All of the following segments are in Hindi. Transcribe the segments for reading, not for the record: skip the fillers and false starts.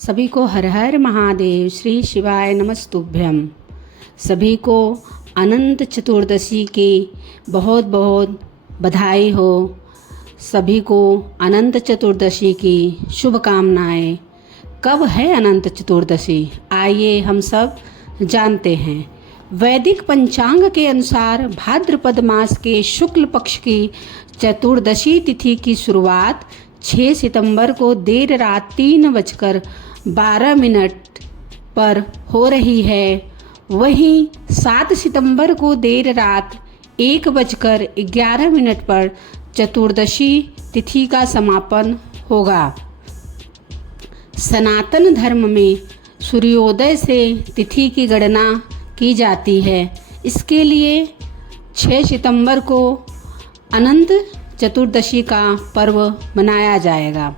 सभी को हर हर महादेव, श्री शिवाय नमस्तुभ्यम। सभी को अनंत चतुर्दशी की बहुत बहुत बधाई हो। सभी को अनंत चतुर्दशी की शुभकामनाएं। कब है अनंत चतुर्दशी? आइए हम सब जानते हैं। वैदिक पंचांग के अनुसार भाद्रपद मास के शुक्ल पक्ष की चतुर्दशी तिथि की शुरुआत 6 सितंबर को देर रात 3:12 पर हो रही है। वहीं 7 सितंबर को देर रात 1:11 पर चतुर्दशी तिथि का समापन होगा। सनातन धर्म में सूर्योदय से तिथि की गणना की जाती है। इसके लिए 6 सितंबर को अनंत चतुर्दशी का पर्व मनाया जाएगा।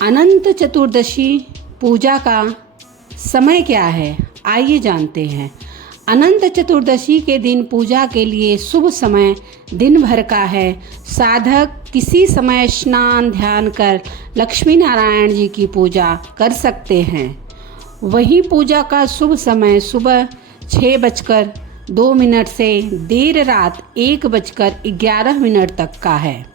अनंत चतुर्दशी पूजा का समय क्या है? आइए जानते हैं। अनंत चतुर्दशी के दिन पूजा के लिए शुभ समय दिन भर का है। साधक किसी समय स्नान ध्यान कर लक्ष्मी नारायण जी की पूजा कर सकते हैं। वहीं पूजा का शुभ समय सुबह 6:02 से देर रात 1:11 तक का है।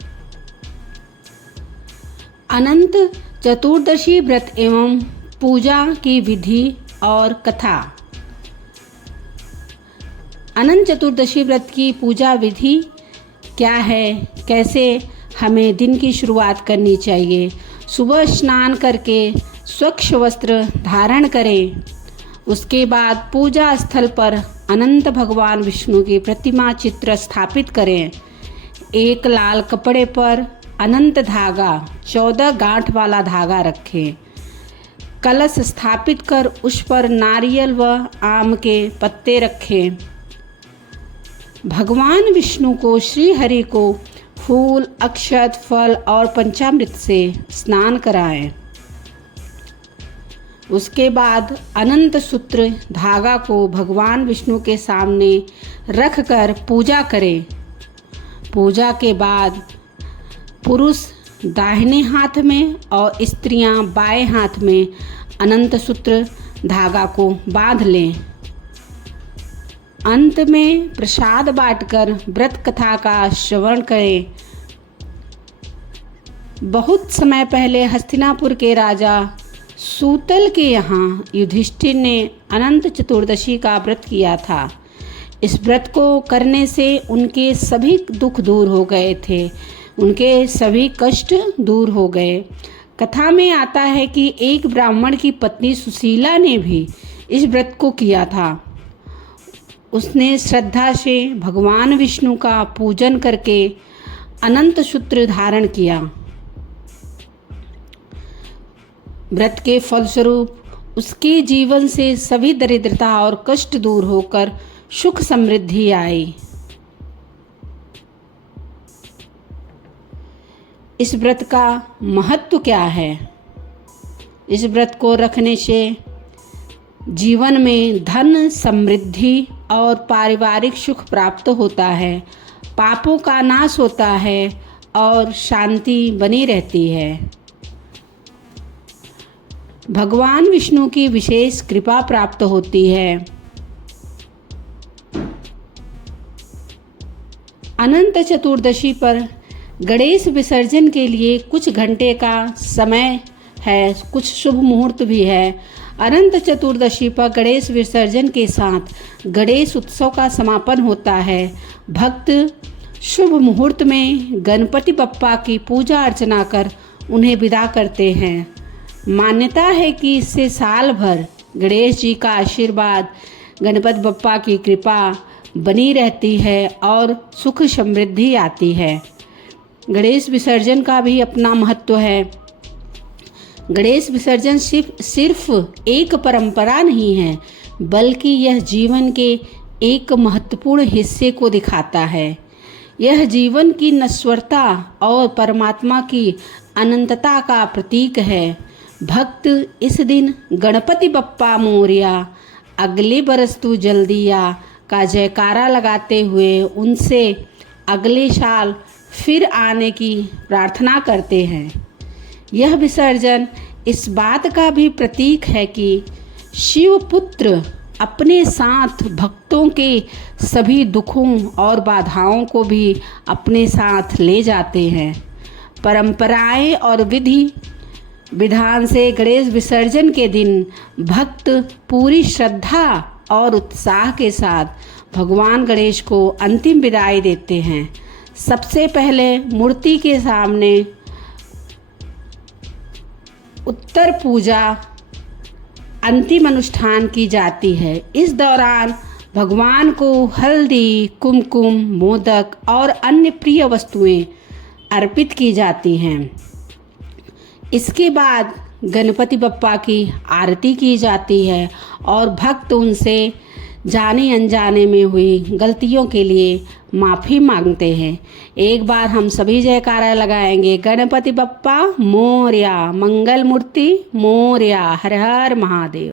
अनंत चतुर्दशी व्रत एवं पूजा की विधि और कथा। अनंत चतुर्दशी व्रत की पूजा विधि क्या है? कैसे हमें दिन की शुरुआत करनी चाहिए? सुबह स्नान करके स्वच्छ वस्त्र धारण करें। उसके बाद पूजा स्थल पर अनंत भगवान विष्णु की प्रतिमा चित्र स्थापित करें। एक लाल कपड़े पर अनंत धागा 14 गांठ वाला धागा रखें। कलश स्थापित कर उस पर नारियल व आम के पत्ते रखें। भगवान विष्णु को श्री हरि को फूल, अक्षत, फल और पंचामृत से स्नान कराएं। उसके बाद अनंत सूत्र धागा को भगवान विष्णु के सामने रखकर पूजा करें। पूजा के बाद पुरुष दाहिने हाथ में और स्त्रियां बाएं हाथ में अनंत सूत्र धागा को बांध लें। अंत में प्रसाद बांटकर व्रत कथा का श्रवण करें। बहुत समय पहले हस्तिनापुर के राजा सूतल के यहाँ युधिष्ठिर ने अनंत चतुर्दशी का व्रत किया था। इस व्रत को करने से उनके सभी दुख दूर हो गए थे, उनके सभी कष्ट दूर हो गए। कथा में आता है कि एक ब्राह्मण की पत्नी सुशीला ने भी इस व्रत को किया था। उसने श्रद्धा से भगवान विष्णु का पूजन करके अनंत सूत्र धारण किया। व्रत के फलस्वरूप उसके जीवन से सभी दरिद्रता और कष्ट दूर होकर सुख समृद्धि आई। इस व्रत का महत्व क्या है? इस व्रत को रखने से जीवन में धन, समृद्धि और पारिवारिक सुख प्राप्त होता है, पापों का नाश होता है और शांति बनी रहती है। भगवान विष्णु की विशेष कृपा प्राप्त होती है। अनंत चतुर्दशी पर गणेश विसर्जन के लिए कुछ घंटे का समय है, कुछ शुभ मुहूर्त भी है। अनंत चतुर्दशी पर गणेश विसर्जन के साथ गणेश उत्सव का समापन होता है। भक्त शुभ मुहूर्त में गणपति बप्पा की पूजा अर्चना कर उन्हें विदा करते हैं। मान्यता है कि इससे साल भर गणेश जी का आशीर्वाद, गणपति बप्पा की कृपा बनी रहती है और सुख समृद्धि आती है। गणेश विसर्जन का भी अपना महत्व है। गणेश विसर्जन सिर्फ एक परंपरा नहीं है, बल्कि यह जीवन के एक महत्वपूर्ण हिस्से को दिखाता है। यह जीवन की नश्वरता और परमात्मा की अनंतता का प्रतीक है। भक्त इस दिन गणपति बप्पा मोरया, अगले बरस तू जल्दी आ का जयकारा लगाते हुए उनसे अगले साल फिर आने की प्रार्थना करते हैं। यह विसर्जन इस बात का भी प्रतीक है कि शिवपुत्र अपने साथ भक्तों के सभी दुखों और बाधाओं को भी अपने साथ ले जाते हैं। परंपराएं और विधि विधान से गणेश विसर्जन के दिन भक्त पूरी श्रद्धा और उत्साह के साथ भगवान गणेश को अंतिम विदाई देते हैं। सबसे पहले मूर्ति के सामने उत्तर पूजा अंतिम अनुष्ठान की जाती है। इस दौरान भगवान को हल्दी, कुमकुम, मोदक और अन्य प्रिय वस्तुएं अर्पित की जाती हैं। इसके बाद गणपति बप्पा की आरती की जाती है और भक्त उनसे जाने अनजाने में हुई गलतियों के लिए माफ़ी मांगते हैं। एक बार हम सभी जयकारा लगाएंगे, गणपति बप्पा मोरया, मंगल मूर्ति मोरया, हर हर महादेव।